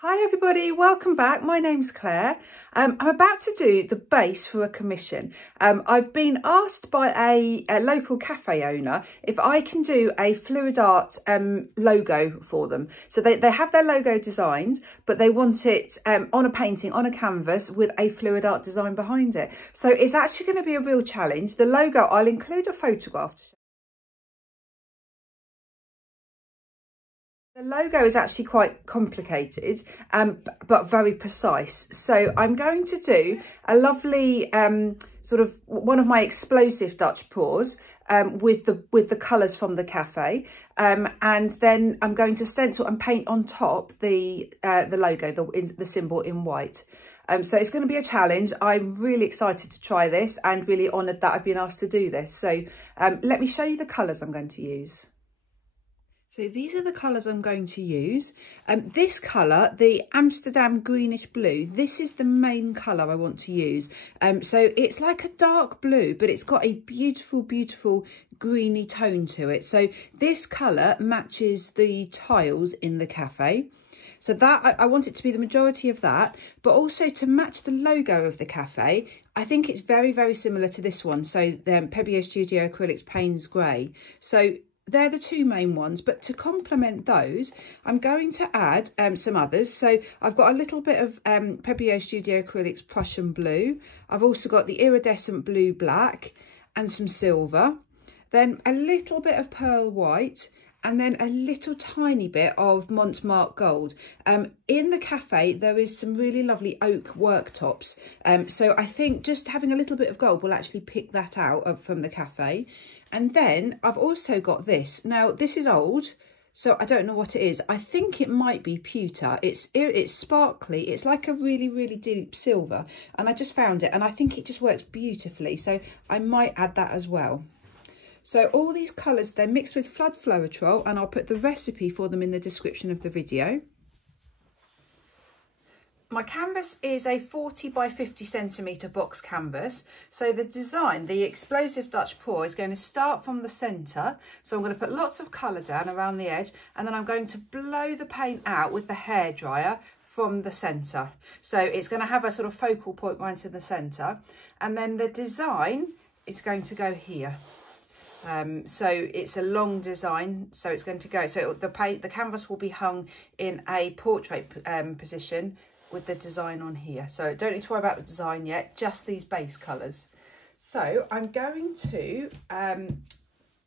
Hi everybody, welcome back. My name's Claire. I'm about to do the base for a commission. I've been asked by a local cafe owner if I can do a fluid art logo for them. So they have their logo designed, but they want it on a painting, on a canvas with a fluid art design behind it. So it's actually going to be a real challenge. The logo, I'll include a photograph. The logo is actually quite complicated, but very precise. So I'm going to do a lovely sort of one of my explosive Dutch pours with the colours from the cafe, and then I'm going to stencil and paint on top the logo, the symbol in white. So it's going to be a challenge. I'm really excited to try this and really honoured that I've been asked to do this. So let me show you the colours I'm going to use. So these are the colours I'm going to use. This colour, the Amsterdam greenish blue, this is the main colour I want to use. So it's like a dark blue, but it's got a beautiful, beautiful greeny tone to it. So this colour matches the tiles in the cafe. So that I want it to be the majority of that, but also to match the logo of the cafe. I think it's very, very similar to this one. So the Pebeo Studio Acrylics Payne's Grey. So they're the two main ones, but to complement those, I'm going to add some others. So I've got a little bit of Pebeo Studio Acrylics Prussian Blue. I've also got the iridescent blue black and some silver. Then a little bit of pearl white, and then a little tiny bit of Montmartre gold. In the cafe, there is some really lovely oak worktops. So I think just having a little bit of gold will actually pick that out from the cafe. And then I've also got this. Now, this is old, so I don't know what it is. I think it might be pewter. It's sparkly. It's like a really, really deep silver. And I just found it, and I think it just works beautifully. So I might add that as well. So all these colours, they're mixed with floetrol, and I'll put the recipe for them in the description of the video. My canvas is a 40 by 50 centimetre box canvas. So the design, the explosive Dutch pour, is going to start from the centre. So I'm going to put lots of colour down around the edge, and then I'm going to blow the paint out with the hairdryer from the centre. So it's going to have a sort of focal point right in the centre. And then the design is going to go here. So it's a long design, so it's going to go, so the canvas will be hung in a portrait position with the design on here. So don't need to worry about the design yet, just these base colours. So I'm going to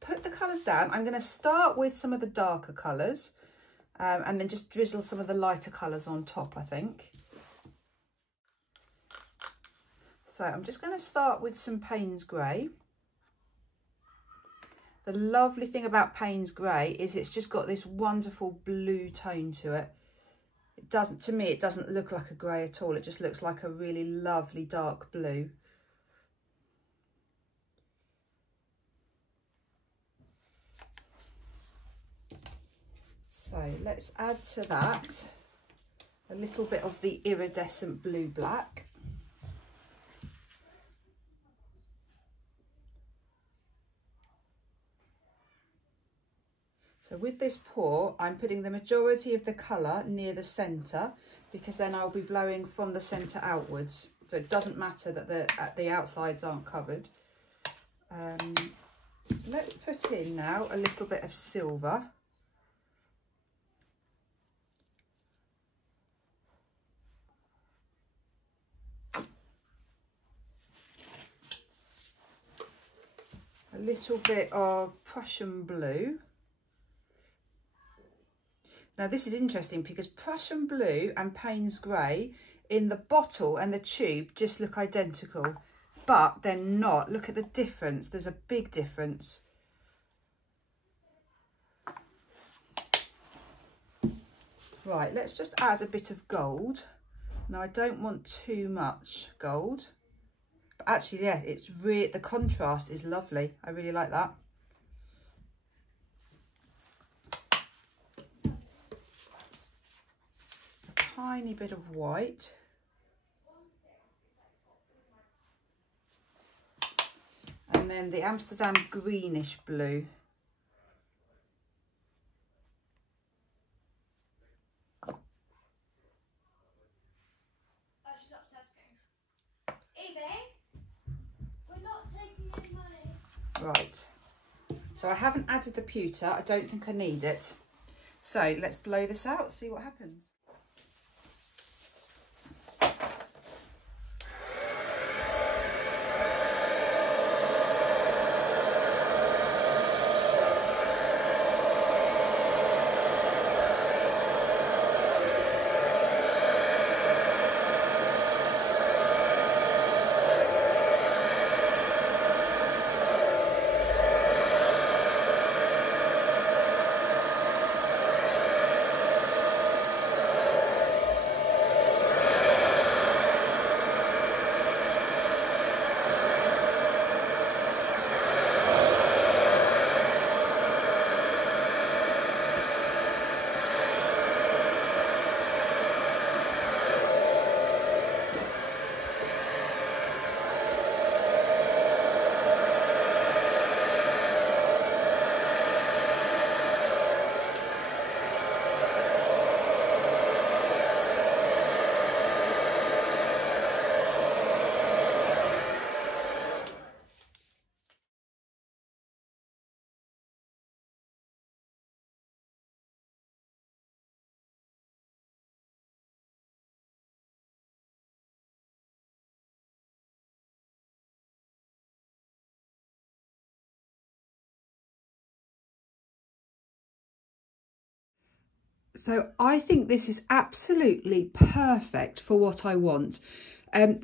put the colours down. I'm going to start with some of the darker colours and then just drizzle some of the lighter colours on top, I think. So I'm just going to start with some Payne's Grey. The lovely thing about Payne's Grey is it's just got this wonderful blue tone to it. It doesn't, to me, it doesn't look like a grey at all. It just looks like a really lovely dark blue. So let's add to that a little bit of the iridescent blue black. So with this pour, I'm putting the majority of the colour near the centre, because then I'll be blowing from the centre outwards. So it doesn't matter that the outsides aren't covered. Let's put in now a little bit of silver. A little bit of Prussian blue. Now this is interesting because Prussian blue and Payne's Grey in the bottle and the tube just look identical, but they're not. Look at the difference. There's a big difference. Right, let's just add a bit of gold. Now I don't want too much gold, but actually, yeah, it's really, the contrast is lovely. I really like that. Tiny bit of white, and then the Amsterdam greenish blue. Right, so I haven't added the pewter. I don't think I need it. So let's blow this out, see what happens. So I think this is absolutely perfect for what I want.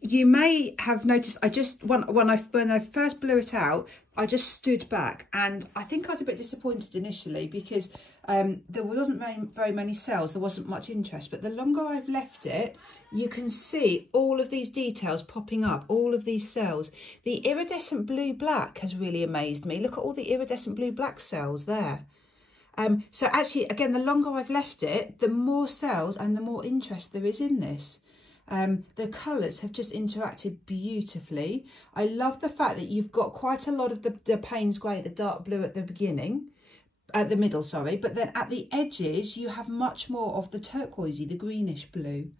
You may have noticed I just when I first blew it out, I just stood back, and I think I was a bit disappointed initially because there wasn't very many cells, there wasn't much interest. But the longer I've left it, you can see all of these details popping up, all of these cells. The iridescent blue black has really amazed me. Look at all the iridescent blue black cells there. So actually, again, the longer I've left it, the more cells and the more interest there is in this. The colours have just interacted beautifully. I love the fact that you've got quite a lot of the Payne's grey, the dark blue at the beginning, at the middle, sorry, but then at the edges, you have much more of the turquoisey, the greenish blue.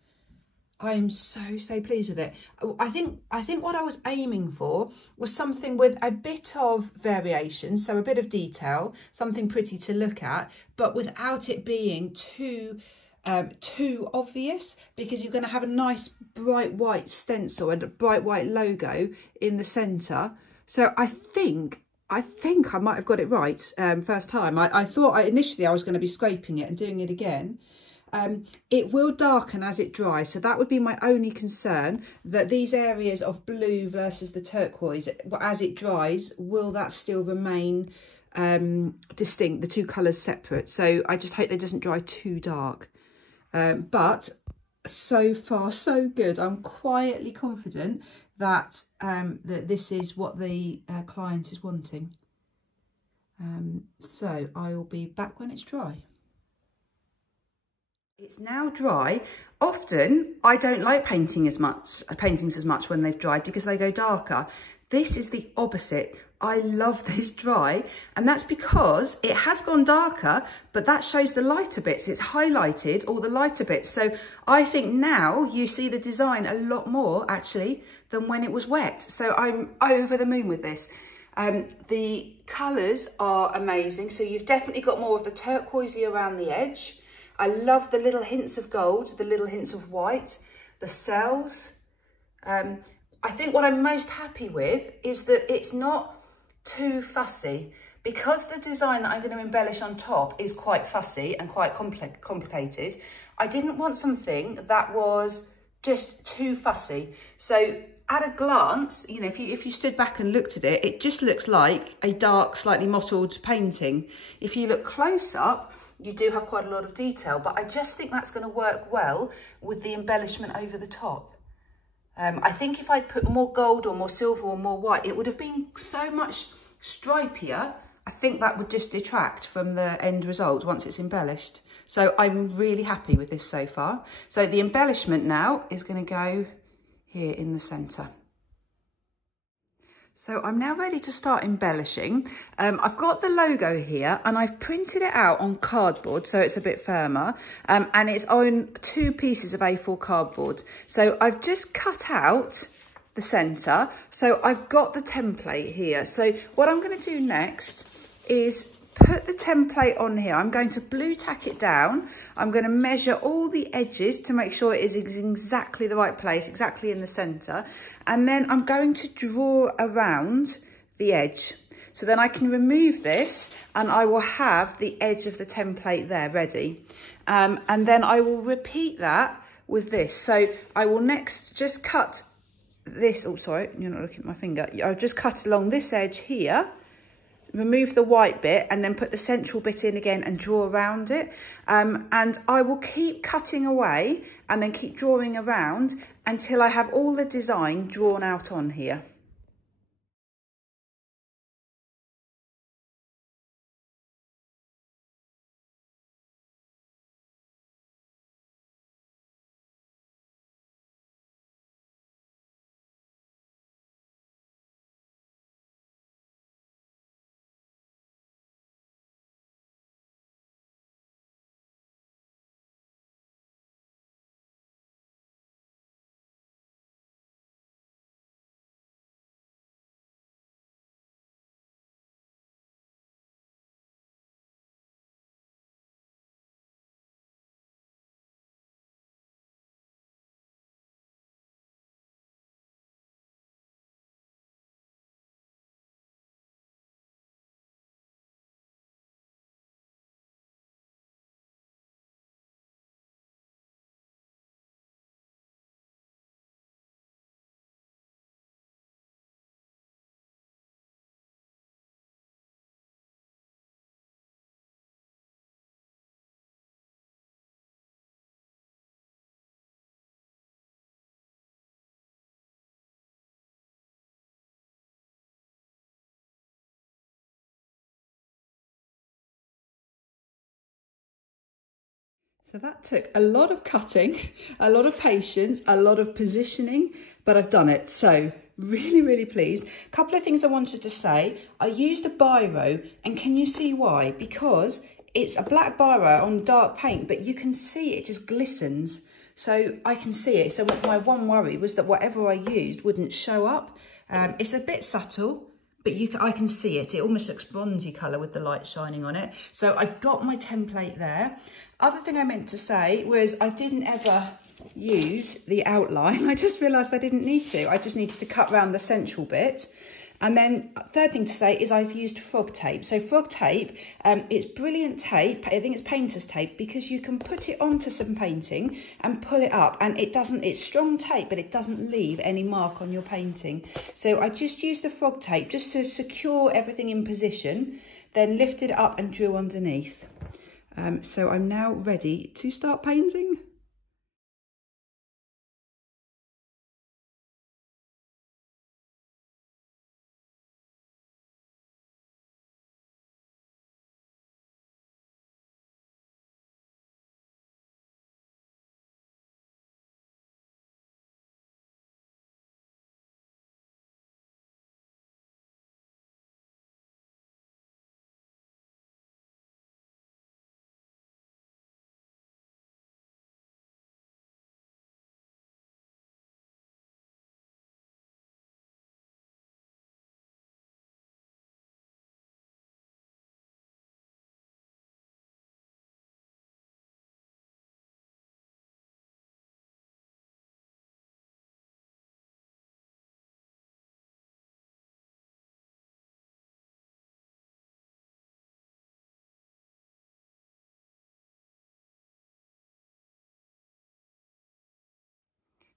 I am so pleased with it. I think what I was aiming for was something with a bit of variation, so a bit of detail, something pretty to look at, but without it being too obvious, because you're going to have a nice bright white stencil and a bright white logo in the centre. So I think I might have got it right first time. I thought initially I was going to be scraping it and doing it again. It will darken as it dries, so that would be my only concern, that these areas of blue versus the turquoise, as it dries, will that still remain distinct, the two colours separate? So I just hope it doesn't dry too dark. But so far so good. I'm quietly confident that that this is what the client is wanting. So I will be back when it's dry. It's now dry. Often I don't like paintings as much when they've dried because they go darker. This is the opposite. I love this dry, and that's because it has gone darker, but that shows the lighter bits. It's highlighted all the lighter bits. So I think now you see the design a lot more actually than when it was wet. So I'm over the moon with this. The colours are amazing. So you've definitely got more of the turquoisey around the edge. I love the little hints of gold, the little hints of white, the cells. I think what I'm most happy with is that it's not too fussy, because the design that I'm going to embellish on top is quite fussy and quite complicated. I didn't want something that was just too fussy. So at a glance, you know, if you stood back and looked at it, it just looks like a dark, slightly mottled painting. If you look close up, you do have quite a lot of detail, but I just think that's going to work well with the embellishment over the top. I think if I'd put more gold or more silver or more white, it would have been so much stripier. I think that would just detract from the end result once it's embellished. So I'm really happy with this so far. So the embellishment now is going to go here in the centre. So I'm now ready to start embellishing. I've got the logo here and I've printed it out on cardboard so it's a bit firmer, and it's on 2 pieces of A4 cardboard. So I've just cut out the centre. So I've got the template here. So what I'm going to do next is put the template on here. I'm going to blue tack it down. I'm going to measure all the edges to make sure it is exactly the right place, exactly in the centre. And then I'm going to draw around the edge. So then I can remove this and I will have the edge of the template there ready. And then I will repeat that with this. So I will next just cut this. Oh, sorry, you're not looking at my finger. I'll just cut along this edge here, remove the white bit and then put the central bit in again and draw around it. And I will keep cutting away and then keep drawing around until I have all the design drawn out on here. So that took a lot of cutting, a lot of patience, a lot of positioning, but I've done it. So really, really pleased. A couple of things I wanted to say. I used a biro, and can you see why? Because it's a black biro on dark paint, but you can see it just glistens. So I can see it. So my one worry was that whatever I used wouldn't show up. It's a bit subtle, but I can see it. It almost looks bronzy colour with the light shining on it. So I've got my template there. Other thing I meant to say was I didn't ever use the outline. I just realised I didn't need to. I just needed to cut around the central bit. And then third thing to say is I've used frog tape. So frog tape, it's brilliant tape. I think it's painter's tape because you can put it onto some painting and pull it up, and it's strong tape, but it doesn't leave any mark on your painting. So I just used the frog tape just to secure everything in position, then lifted it up and drew underneath. So I'm now ready to start painting.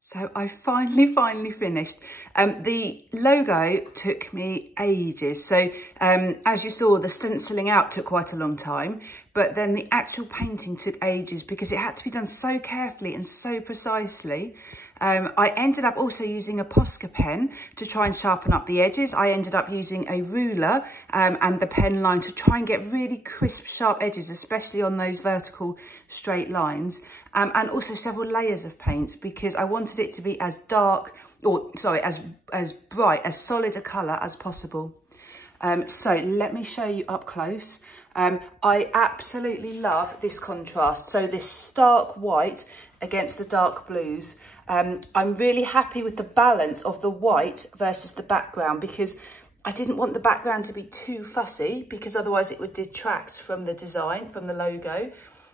So I finally finished. The logo took me ages. So as you saw, the stenciling out took quite a long time, but then the actual painting took ages because it had to be done so carefully and so precisely. I ended up also using a Posca pen to try and sharpen up the edges. I ended up using a ruler and the pen line to try and get really crisp, sharp edges, especially on those vertical straight lines. And also several layers of paint because I wanted it to be as dark, or sorry, as bright, as solid a colour as possible. So let me show you up close. I absolutely love this contrast. So this stark white against the dark blues. I'm really happy with the balance of the white versus the background, because I didn't want the background to be too fussy, because otherwise it would detract from the design, from the logo.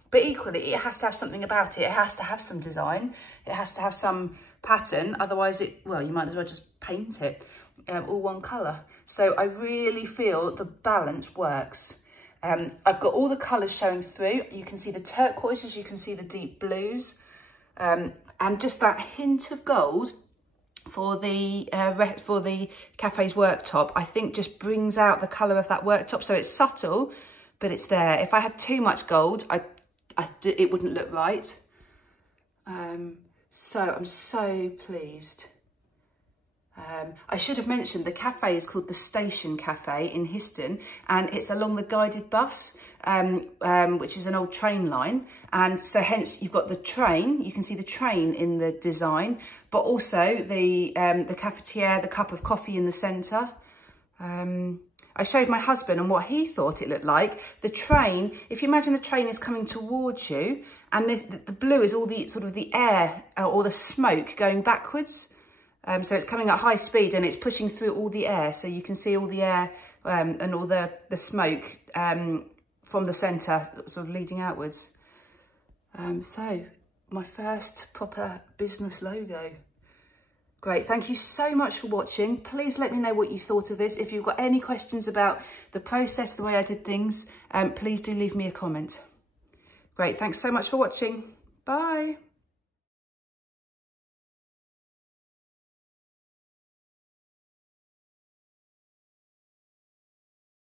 But equally, it has to have something about it. It has to have some design. It has to have some pattern. Otherwise, well, you might as well just paint it all one colour. So I really feel the balance works. I've got all the colours showing through. You can see the turquoises, you can see the deep blues, and just that hint of gold for the cafe's worktop, I think just brings out the colour of that worktop. So it's subtle, but it's there. If I had too much gold, it wouldn't look right. So I'm so pleased. I should have mentioned the cafe is called the Station Cafe in Histon, and it's along the guided bus, which is an old train line. And so hence you've got the train, you can see the train in the design, but also the cafetiere, the cup of coffee in the centre. I showed my husband and what he thought it looked like. The train, if you imagine the train is coming towards you, and the blue is all the sort of the air or the smoke going backwards. So it's coming at high speed and it's pushing through all the air. So you can see all the air and all the smoke from the centre sort of leading outwards. So my first proper business logo. Great, thank you so much for watching. Please let me know what you thought of this. If you've got any questions about the process, the way I did things, please do leave me a comment. Great, thanks so much for watching. Bye.